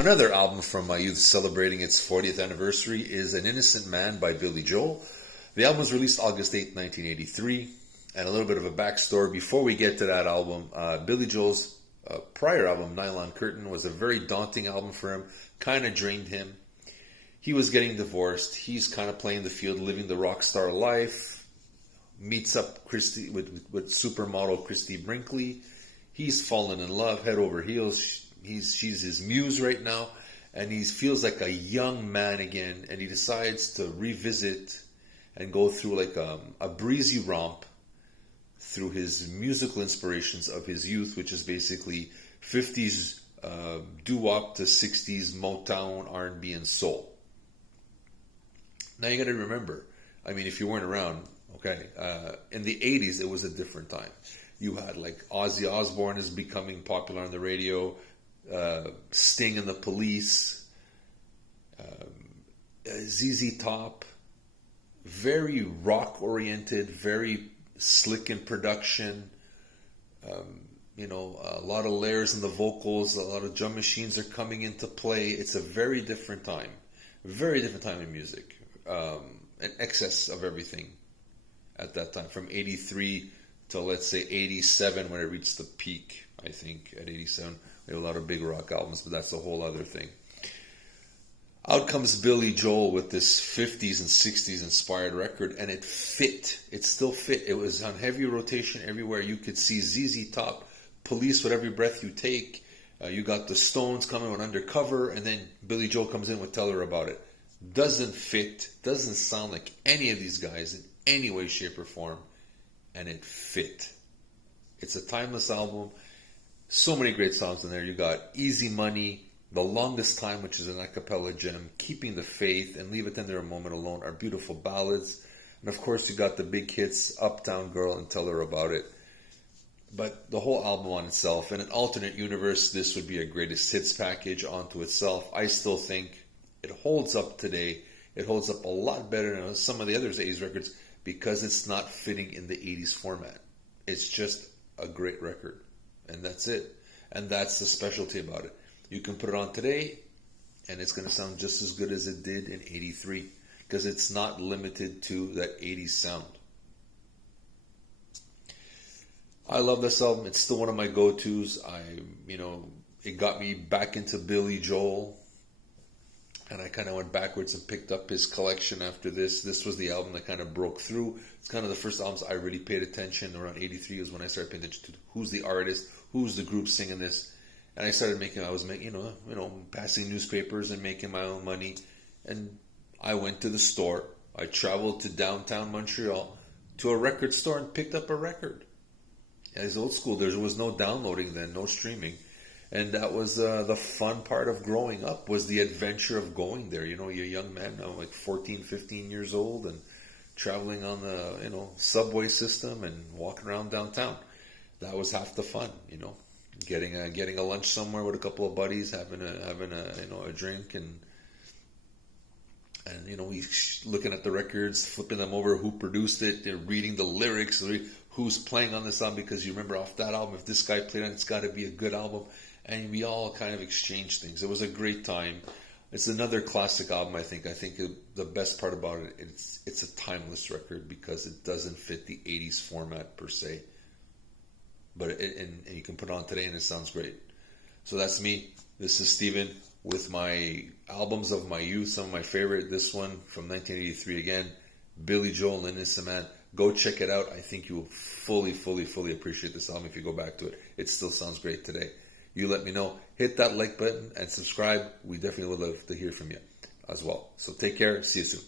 Another album from my youth celebrating its 40th anniversary is An Innocent Man by Billy Joel. The album was released August 8, 1983. And a little bit of a backstory before we get to that album. Billy Joel's prior album, Nylon Curtain, was a very daunting album for him, kind of drained him. He was getting divorced. He's kind of playing the field, living the rock star life. Meets up Christy with supermodel Christy Brinkley. He's fallen in love, head over heels. She's his muse right now, and he feels like a young man again, and he decides to revisit and go through like a breezy romp through his musical inspirations of his youth, which is basically 50s doo-wop to 60s Motown, R&B, and soul. Now you got to remember, I mean, if you weren't around, okay, in the 80s it was a different time. You had like Ozzy Osbourne is becoming popular on the radio, Sting and the Police, ZZ Top, very rock oriented, very slick in production, a lot of layers in the vocals, a lot of drum machines are coming into play. It's a very different time in music, an excess of everything at that time, from 83 to let's say 87 when it reached the peak. I think at 87 we had a lot of big rock albums, but that's a whole other thing. Out comes Billy Joel with this 50s and 60s inspired record, and it fit. It still fit. It was on heavy rotation everywhere. You could see ZZ Top, Police with Every Breath You Take. You got the Stones coming with Undercover, and then Billy Joel comes in with Tell Her About It. Doesn't fit, doesn't sound like any of these guys in any way, shape, or form, and it fit. It's a timeless album. So many great songs in there. You got Easy Money, The Longest Time, which is an a cappella gem, Keeping the Faith, and Leave It Then There a Moment Alone are beautiful ballads. And of course you got the big hits, Uptown Girl and Tell Her About It. But the whole album on itself, in an alternate universe, this would be a greatest hits package onto itself. I still think it holds up today. It holds up a lot better than some of the other 80s records because it's not fitting in the 80s format. It's just a great record. And that's it. And that's the specialty about it. You can put it on today, and it's going to sound just as good as it did in 83. Because it's not limited to that 80s sound. I love this album. It's still one of my go-tos. It got me back into Billy Joel. And I kind of went backwards and picked up his collection after this. This was the album that kind of broke through. It's kind of the first albums I really paid attention. Around 83 is when I started paying attention to who's the artist, who's the group singing this. And I was making, passing newspapers and making my own money. And I went to the store. I traveled to downtown Montreal to a record store and picked up a record. As old school, there was no downloading then, no streaming. And that was the fun part of growing up, was the adventure of going there. You're a young man now, like 14, 15 years old, and traveling on the subway system and walking around downtown. That was half the fun, getting a lunch somewhere with a couple of buddies, having a drink, and we looking at the records, flipping them over, who produced it, reading the lyrics, who's playing on this album, because you remember off that album, if this guy played on it, it's got to be a good album. And we all kind of exchanged things. It was a great time. It's another classic album, I think. I think the best part about it, it's a timeless record because it doesn't fit the 80s format per se. But and you can put it on today and it sounds great. So that's me. This is Steven with my albums of my youth, some of my favorite. This one from 1983 again, Billy Joel, Innocent Man. Go check it out. I think you will fully appreciate this album if you go back to it. It still sounds great today. You let me know. Hit that like button and subscribe. We definitely would love to hear from you as well. So take care. See you soon.